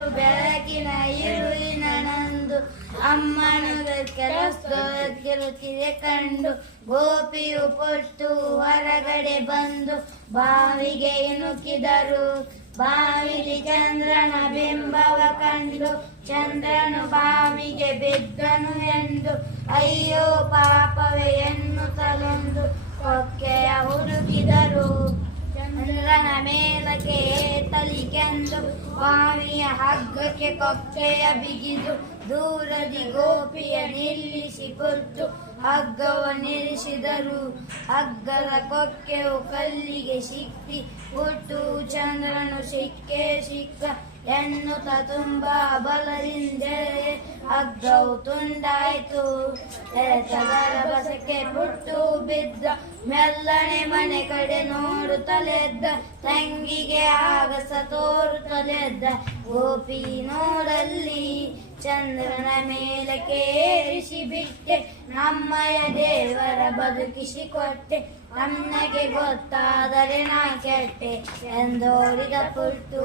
ಬೆಳಕಿನ ಇರುಳಿನ ನಂದು ಅಮ್ಮನು ಕೆಲಸುತ್ತಿದೆ ಕಂಡು ಗೋಪಿಯು ಪೊಟ್ಟು ಹೊರಗಡೆ ಬಂದು ಬಾವಿಗೆ ಇಣುಕಿದರು. ಬಾವಿಲಿ ಚಂದ್ರನ ಬಿಂಬವ ಕಂಡು ಚಂದ್ರನು ಬಾವಿಗೆ ಬಿದ್ದನು ಎಂದು ಅಯ್ಯೋ ಪಾಪವೇ ಎನ್ನುತ್ತಲೆಂದು ಕೊಕ್ಕೆಯ ಹುಡುಕಿದರು. ಚಂದ್ರನ ಮೇಲಕ್ಕೆ ಏತಲಿಕೆಂದು ಬಾವಿಯ ಹಗ್ಗಕ್ಕೆ ಕೊಕ್ಕೆಯ ಬಿಗಿದು ದೂರದಿ ಗೋಪಿಯ ನಿಲ್ಲಿಸಿ ಕೊಟ್ಟು ಹಗ್ಗವನ್ನಿರಿಸಿದರು. ಹಗ್ಗದ ಕೊಕ್ಕೆಯು ಕಲ್ಲಿಗೆ ಸಿಕ್ಕಿ ಹುಟ್ಟು ಚಂದ್ರನು ಸಿಕ್ಕೇ ಸಿಕ್ಕ ಎನ್ನುತ್ತ ತುಂಬಾ ಬಲದಿಂದೆ ಹಗ್ಗವು ತುಂಡಾಯ್ತು. ಎತ್ತದರ ಬಸಕ್ಕೆ ಪುಟ್ಟು ಬಿದ್ದ ಮೆಲ್ಲನೆ ಮನೆ ಕಡೆ ನೋಡುತ್ತಲೆದ್ದ. ತಂಗಿಗೆ ಆಗಸ ತೋರುತ್ತಲೆದ್ದ ಗೋಪಿ ನೋಡಲ್ಲಿ ಚಂದ್ರನ ಮೇಲಕ್ಕೆ ಏರಿಸಿ ಬಿಟ್ಟೆ ನಮ್ಮಯ ದೇವರ ಬದುಕಿಸಿ ಕೊಟ್ಟೆ. ನನ್ನಗೆ ಗೊತ್ತಾದರೆ ನಾ ಕೆಟ್ಟೆ ಎಂದೋಡಿದ ಪುಟ್ಟು.